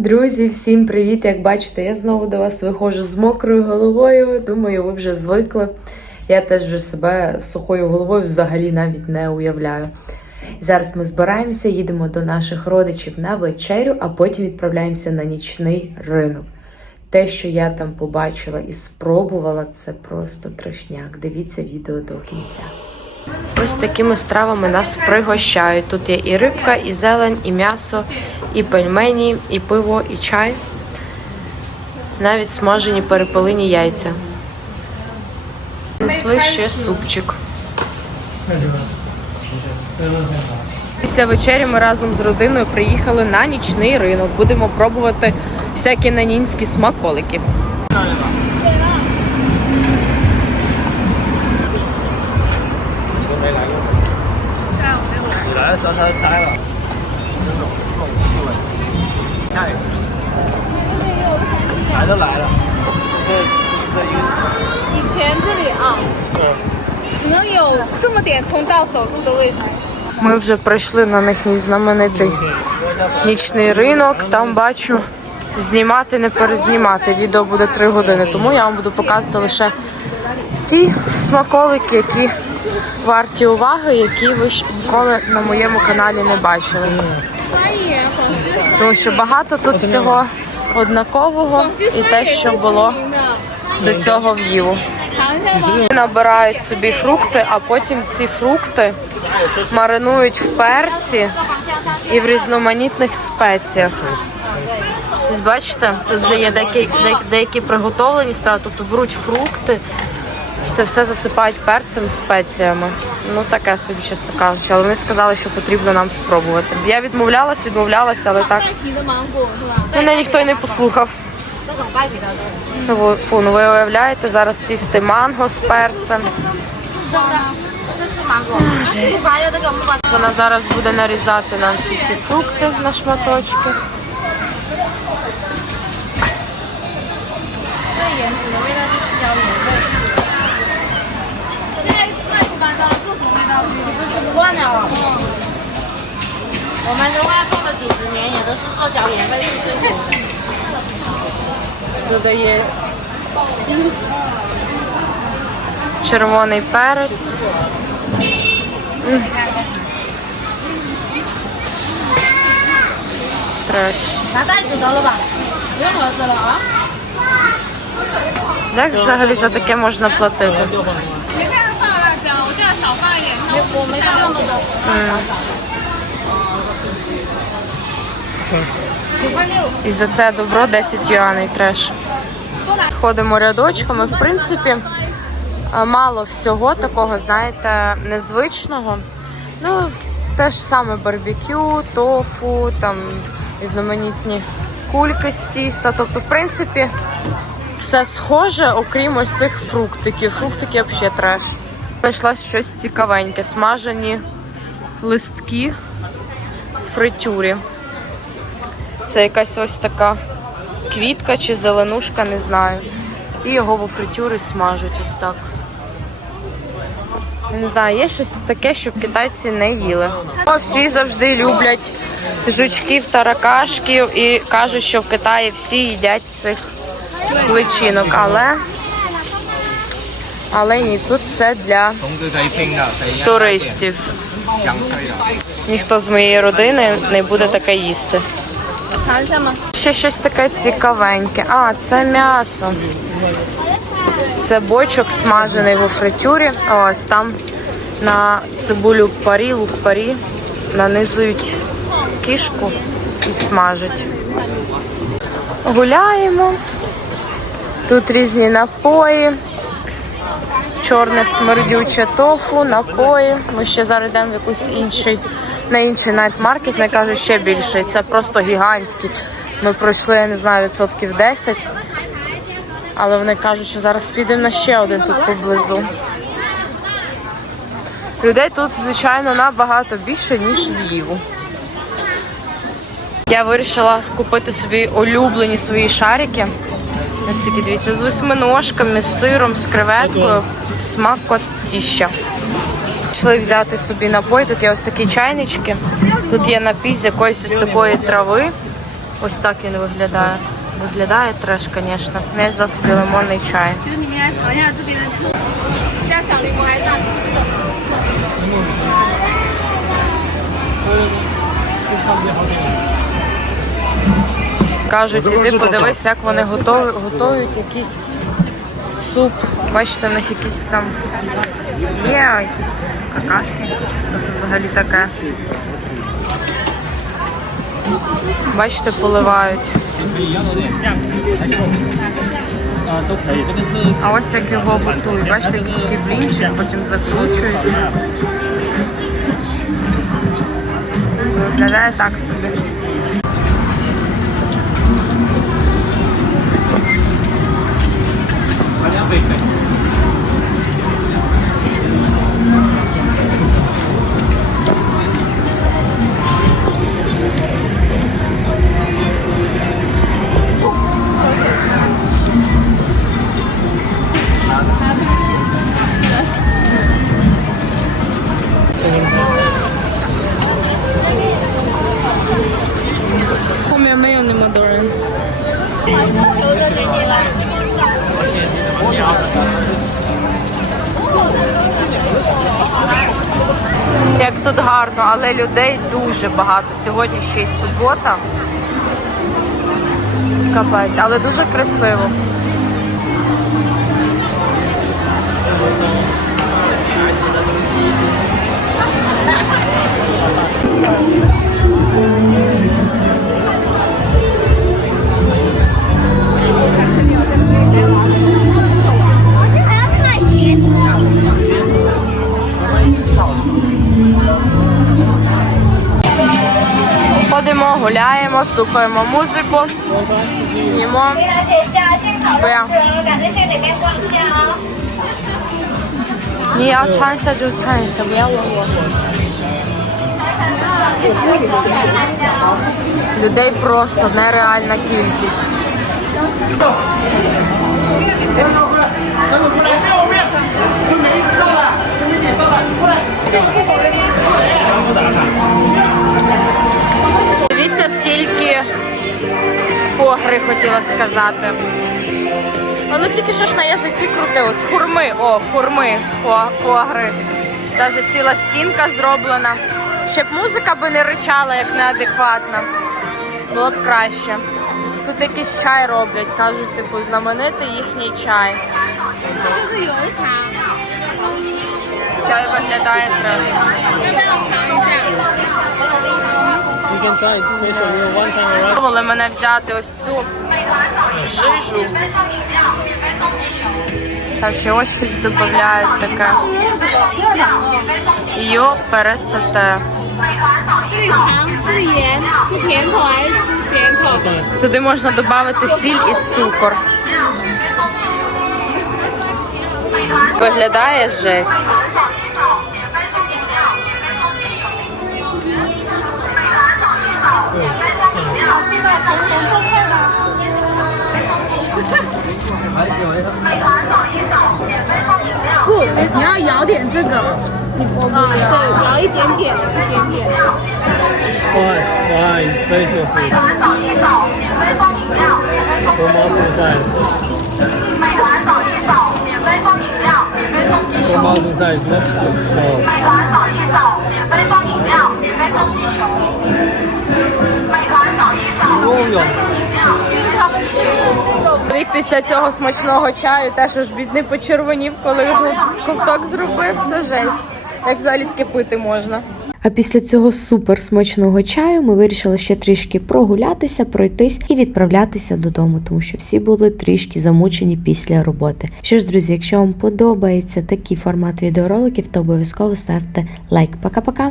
Друзі, всім привіт! Як бачите, я знову до вас виходжу з мокрою головою. Думаю, ви вже звикли. Я теж вже себе сухою головою взагалі навіть не уявляю. Зараз ми збираємося, їдемо до наших родичів на вечерю, а потім відправляємося на нічний ринок. Те, що я там побачила і спробувала, це просто трешняк. Дивіться відео до кінця. Ось такими стравами нас пригощають. Тут є і рибка, і зелень, і м'ясо, і пельмені, і пиво, і чай. Навіть смажені перепелині яйця. Несли ще супчик. Після вечері ми разом з родиною приїхали на нічний ринок. Будемо пробувати всякі нанінські смаколики. 来的时候他就拆了，菜，来都来了，这这一个，以前这里啊，嗯，只能有这么点通道走路的位置。 Ми вже прийшли на їхній знаменитий нічний ринок. Там бачу знімати, не перезнімати. Відео буде 3 години, тому я вам буду показувати лише ті смаколики, які варті уваги, які ви ще ніколи на моєму каналі не бачили. Тому що багато тут всього однакового і те, що було до цього в Єву. Набирають собі фрукти, а потім ці фрукти маринують в перці і в різноманітних спеціях. Бачите, тут вже є деякі, деякі приготовлені страви, тобто беруть фрукти, це все засипають перцем спеціями. Ну таке собі, чесно кажучи, але вони сказали, що потрібно нам спробувати. Я відмовлялась, відмовлялася, але так ну, мене ніхто й не послухав. Ну, фу, ну ви уявляєте, зараз сісти манго з перцем. Жесть. Вона зараз буде нарізати нам всі ці фрукти на шматочки. Додає сіль, червоний перець. М. Треш. 拿袋子走了吧？不用盒子了啊。 Як взагалі за таке можна платити? І за це добро 10 юаней треш. Ходимо рядочками. В принципі, е, мало всього такого, знаєте, незвичного. Ну, те ж саме барбекю, тофу, там різноманітні кульки з тіста. Тобто, в принципі, все схоже, окрім ось цих фруктиків. Фруктики взагалі треш. Знайшла щось цікавеньке. Смажені листки в фритюрі. Це якась ось така квітка чи зеленушка, не знаю. І його во фритюри смажуть ось так. Не знаю, є щось таке, щоб китайці не їли. Всі завжди люблять жучків та ракашків і кажуть, що в Китаї всі їдять цих личинок, але, але ні, тут все для туристів. Ніхто з моєї родини не буде таке їсти. Ще щось таке цікавеньке. А, це м'ясо. Це бочок смажений в фритюрі. Ось там на цибулю парі, лук парі нанизують кішку і смажать. Гуляємо. Тут різні напої. Чорне смердюче тофу, напої. Ми ще зараз йдемо в якийсь інший, на інший найтмаркет, не кажуть, ще більший. Це просто гігантський. Ми пройшли, я не знаю, відсотків 10. Але вони кажуть, що зараз підемо на ще один тут поблизу. Людей тут, звичайно, набагато більше, ніж в Їву. Я вирішила купити собі улюблені свої шарики. Ось такі дивіться, з восьминожками, з сиром, з креветкою смакотіща. Пішли взяти собі напої. Тут є ось такі чайнички. Тут є напій з якоїсь ось такої трави. Ось так він виглядає. Виглядає треш, звісно. Не взяла собі лимонний чай. Кажуть, іди подивись, як вони готують якісь суп. Бачите, в них якісь там є, якісь какашки. Ну, це взагалі таке. Бачите, поливають. А ось як його готують. Бачите, який такий блінчик, потім закручується. Виглядає так собі. Як тут гарно, але людей дуже багато. Сьогодні ще й субота. Капець, але дуже красиво. Ходимо, гуляємо, слухаємо музику, їмо. 不要。你要唱一下就唱一下，不要问我。Людей просто нереальна кількість. стільки фогри хотіла сказати. Воно тільки що ж на язиці крутилось. Хурми, о, хурми, фогри. Навіть ціла стінка зроблена. Щоб музика би не ричала, як неадекватна. Було б краще. Тут якийсь чай роблять, кажуть, типу, знаменитий їхній чай. Чай виглядає треш. Спробували мене взяти ось цю жижу. Та ще ось щось додають таке. Йо пересете. Туди можна додати сіль і цукор. Виглядає жесть. 不，你要咬点这个，你我我咬一点点，一点点。快快，special food。美团扫一扫，免费送饮料，免费送气。美团扫一扫，免费送饮料，免费送气球。美团扫一扫，免费送饮料，免费送气球。美团扫一扫，免费送饮料，是那个。Чоловік після цього смачного чаю теж аж бідний почервонів, коли його ковток зробив. Це жесть. Як взагалі таке пити можна? А після цього супер смачного чаю ми вирішили ще трішки прогулятися, пройтись і відправлятися додому, тому що всі були трішки замучені після роботи. Що ж, друзі, якщо вам подобається такий формат відеороликів, то обов'язково ставте лайк. Пока-пока!